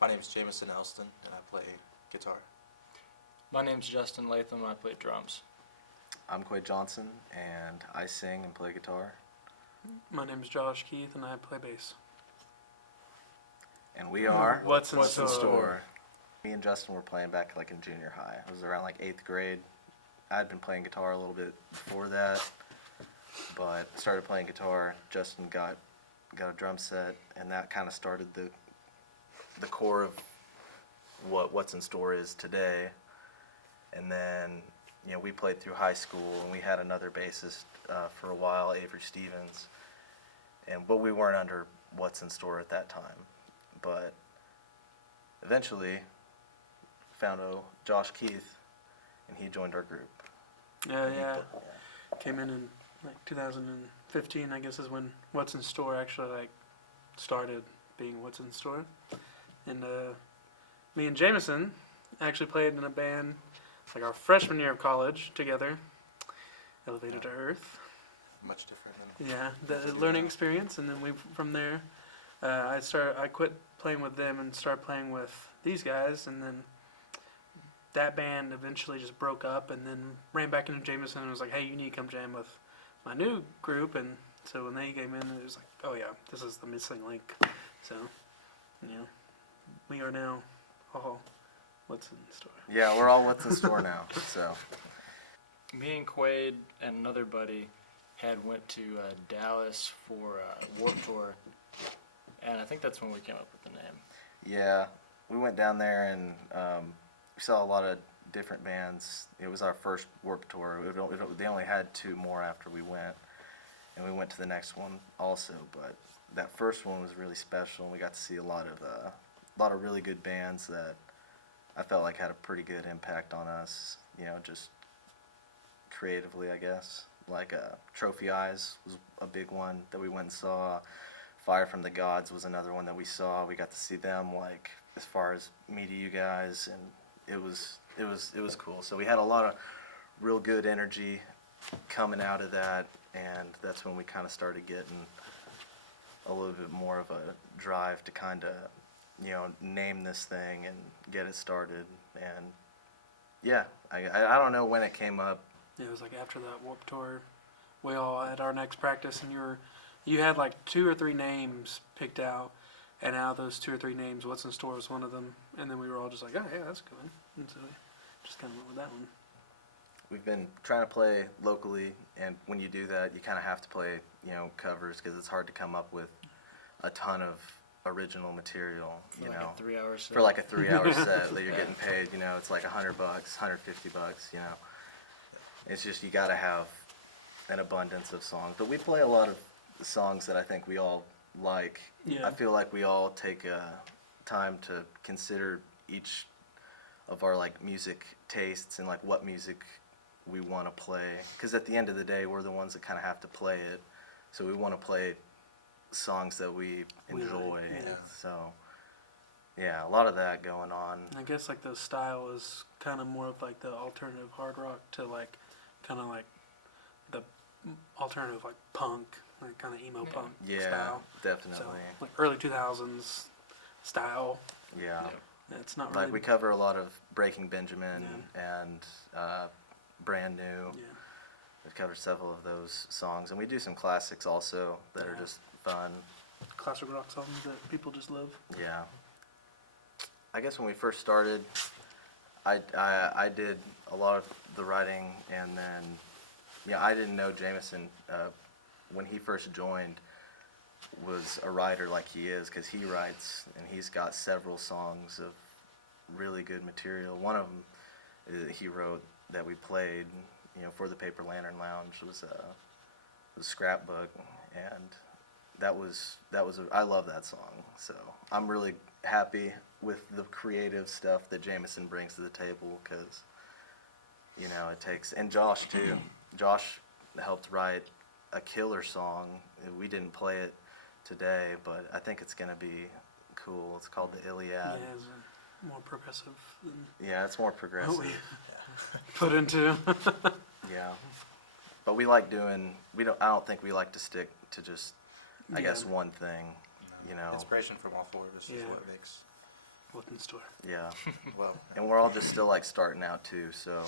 My name is Jameson Elston, and I play guitar. My name's Justin Latham, and I play drums. I'm Quade Johnson, and I sing and play guitar. My name is Josh Keith, and I play bass. And we are What's in What's in Store. Store. Me and Justin were playing back like in junior high. It was around like 8th grade. I'd been playing guitar a little bit before that, but started playing guitar. Justin got a drum set, and that kind of started the core of what What's in Store is today. And then, we played through high school, and we had another bassist for a while, Avery Stevens. But we weren't under What's in Store at that time. But eventually found Josh Keith, and he joined our group. Yeah. Came in like 2015, I guess, is when What's in Store actually started being What's in Store. And me and Jameson actually played in a band like our freshman year of college together. Elevated to Earth. Much different than Yeah, the learning experience, and then from there, I quit playing with them and started playing with these guys, and then that band eventually just broke up, and then ran back into Jameson and was like, "Hey, you need to come jam with my new group." And so when they came in, it was like, "Oh yeah, this is the missing link." So, we are now all What's in Store. Yeah, we're all What's in Store now. So Me and Quade and another buddy had went to Dallas for a Warped Tour, and I think that's when we came up with the name. yeah, we went down there and we saw a lot of different bands. It was our first Warped Tour. They only had 2 more after we went, and we went to the next one also. But that first one was really special, and we got to see a lot of really good bands that I felt like had a pretty good impact on us. Just creatively, I guess. Like Trophy Eyes was a big one that we went and saw. Fire from the Gods was another one that we saw. We got to see them like as far as Me to You guys, and it was cool. So we had a lot of real good energy coming out of that, and that's when we kind of started getting a little bit more of a drive to kind of name this thing and get it started. And yeah, I don't know when it came up. It was like after that Warped Tour, we all had our next practice, and you had like 2 or 3 names picked out, and out of those 2 or 3 names, What's in Store was one of them, and then we were all just like, "Oh yeah, that's good," and so we just kind of went with that one. We've been trying to play locally, and when you do that, you kind of have to play, covers, because it's hard to come up with a ton of original material, For like a 3-hour set. for like a 3-hour set that you're getting paid. It's like $100, $150. It's just you got to have an abundance of songs. But we play a lot of songs that I think we all like. Yeah. I feel like we all take time to consider each of our like music tastes and like what music we want to play, because at the end of the day we're the ones that kind of have to play it, so we want to play songs that we enjoy. yeah. So yeah, a lot of that going on. I guess like the style is kind of more of like the alternative hard rock to like kind of like the alternative like punk, like kind of emo punk Yeah, style. definitely. So like early 2000s style. Yeah. It's not really Like we cover a lot of Breaking Benjamin and Brand New. Yeah. We've covered several of those songs, and we do some classics also that are Yeah. just fun. Classic rock songs that people just love. Yeah. I guess when we first started, I did a lot of the writing, and then I didn't know Jameson when he first joined was a writer like he is, because he writes, and he's got several songs of really good material. One of them he wrote that we played, for the Paper Lantern Lounge was a scrapbook, and that was I love that song. So I'm really happy with the creative stuff that Jameson brings to the table, because it takes, and Josh too. Josh helped write a killer song. We didn't play it today, but I think it's gonna be cool. It's called the Iliad. Yeah, it's more progressive than Yeah, it's more progressive. what we put into. Yeah, but we like doing. I don't think we like to stick to just, I guess, Yeah. one thing. inspiration from all 4 of us is Yeah. what makes Within store. Yeah. Well, And we're all just still like starting out too, so,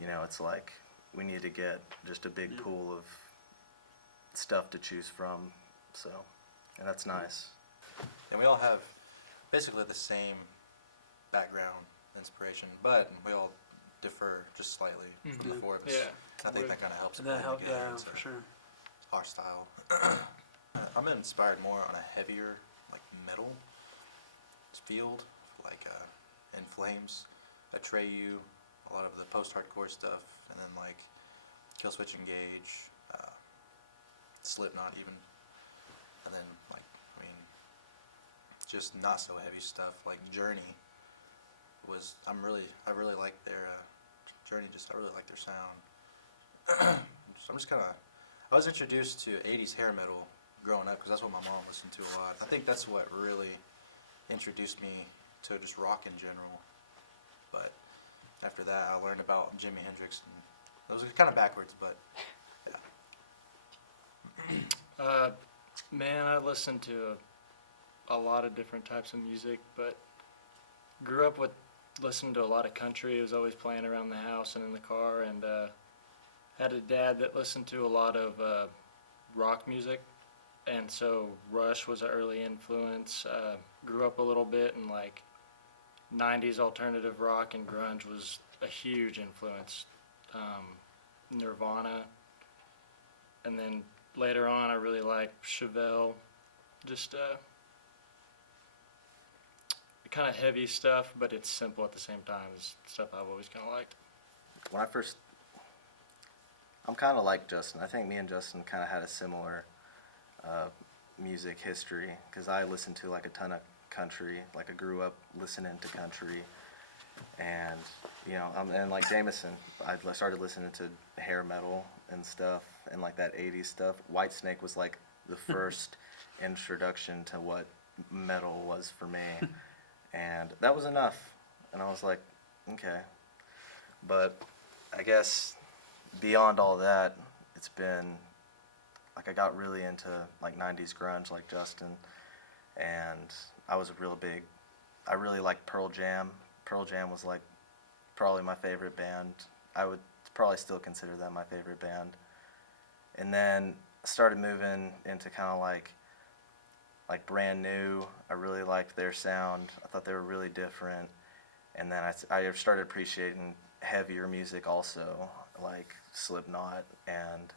you know, it's like we need to get just a big Yeah. pool of stuff to choose from, so, and that's nice. and we all have basically the same background, inspiration, but we all differ just slightly from the Mhm. four of us. Yeah. I think that kind of helps. That blend helped, together yeah, into for sure. Our style. I'm inspired more on a heavier, like metal field, like In Flames, Atreyu, a lot of the post-hardcore stuff, and then like Killswitch Engage, Slipknot even, and then like I mean, just not so heavy stuff like Journey. I really like their Journey. I really like their sound. So I'm just kind of. I was introduced to 80s hair metal growing up because that's what my mom listened to a lot. I think that's what really introduced me to just rock in general. But after that, I learned about Jimi Hendrix, and it was kind of backwards, but yeah. Man, I listened to a lot of different types of music, but grew up with listening to a lot of country. It was always playing around the house and in the car, and had a dad that listened to a lot of rock music, and so Rush was an early influence. Grew up a little bit in like 90s alternative rock, and grunge was a huge influence. Nirvana, and then later on I really liked Chevelle, just kind of heavy stuff, but it's simple at the same time. Is stuff I've always kind of liked. When I first, I'm kind of like Justin. I think me and Justin kind of had a similar music history because I listened to like a ton of country. Like I grew up listening to country, and you know, and like Jameson, I started listening to hair metal and stuff, and like that 80s stuff. Whitesnake was like the first introduction to what metal was for me, and that was enough. And I was like, okay. But I guess beyond all that, it's been like I got really into like 90s grunge like Justin, and I really liked Pearl Jam. Pearl Jam was like probably my favorite band. I would probably still consider that my favorite band. And then I started moving into kind of like Brand New. I really liked their sound. I thought they were really different. And then I started appreciating heavier music also, like Slipknot and,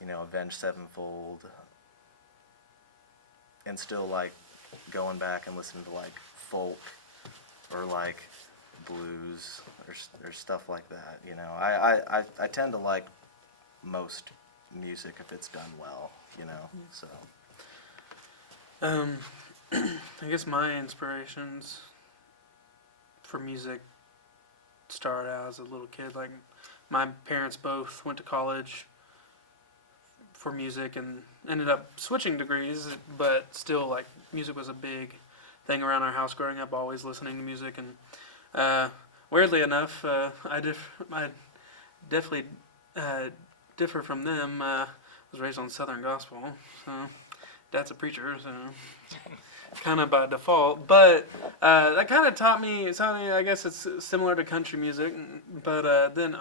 you know, Avenged Sevenfold. And still like going back and listening to like folk or like blues or stuff like that. You know, I tend to like most music if it's done well, you know, so. I guess my inspirations for music started out as a little kid. Like, my parents both went to college for music and ended up switching degrees, but still, like, music was a big thing around our house growing up, always listening to music. And weirdly enough, I definitely differ from them. I was raised on Southern gospel, so Dad's a preacher, so kind of by default. But that kind of taught me, I guess it's similar to country music, but then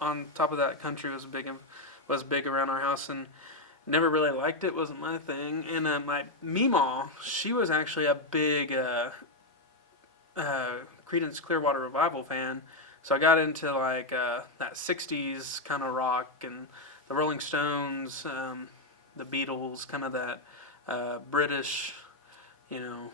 on top of that, country was big around our house, and never really liked it, wasn't my thing. And my Meemaw, she was actually a big Creedence Clearwater Revival fan, so I got into like that 60s kind of rock and the Rolling Stones, the Beatles, kind of that British, you know,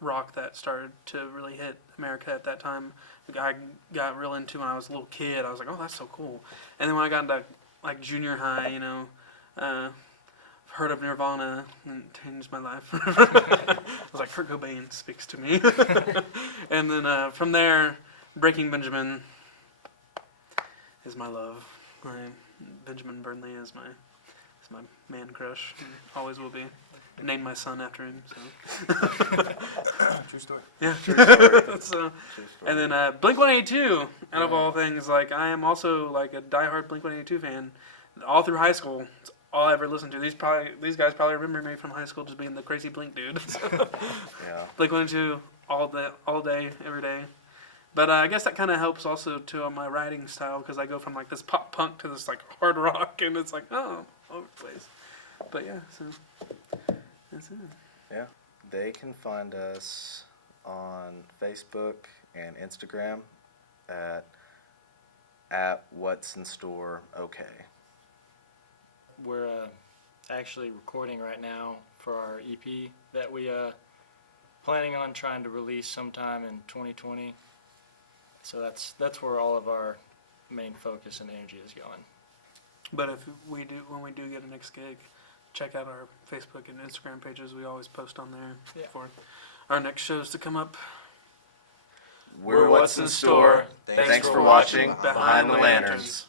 rock that started to really hit America at that time. I got real into when I was a little kid. I was like, oh, that's so cool. And then when I got into like junior high, you know, heard of Nirvana and it changed my life. I was like, Kurt Cobain speaks to me. And then from there, Breaking Benjamin is my love. Benjamin Burnley is my man crush. Always will be. Named my son after him. So. True story. Yeah. True story. So, True story. and then Blink-182, out of all things, like I am also like a diehard Blink-182 fan. All through high school, it's all I ever listened to. These guys probably remember me from high school just being the crazy Blink dude. Yeah. Blink-182 all day, every day. But I guess that kind of helps also too on my writing style because I go from like this pop punk to this like hard rock, and it's like all over the place. But yeah, so that's it. Yeah, they can find us on Facebook and Instagram at What's in Store OK. We're actually recording right now for our EP that we planning on trying to release sometime in 2020. So that's where all of our main focus and energy is going. But when we do get a next gig, check out our Facebook and Instagram pages. We always post on there Yeah. for our next shows to come up. We're What's in Store. Thanks for watching Behind the Lanterns.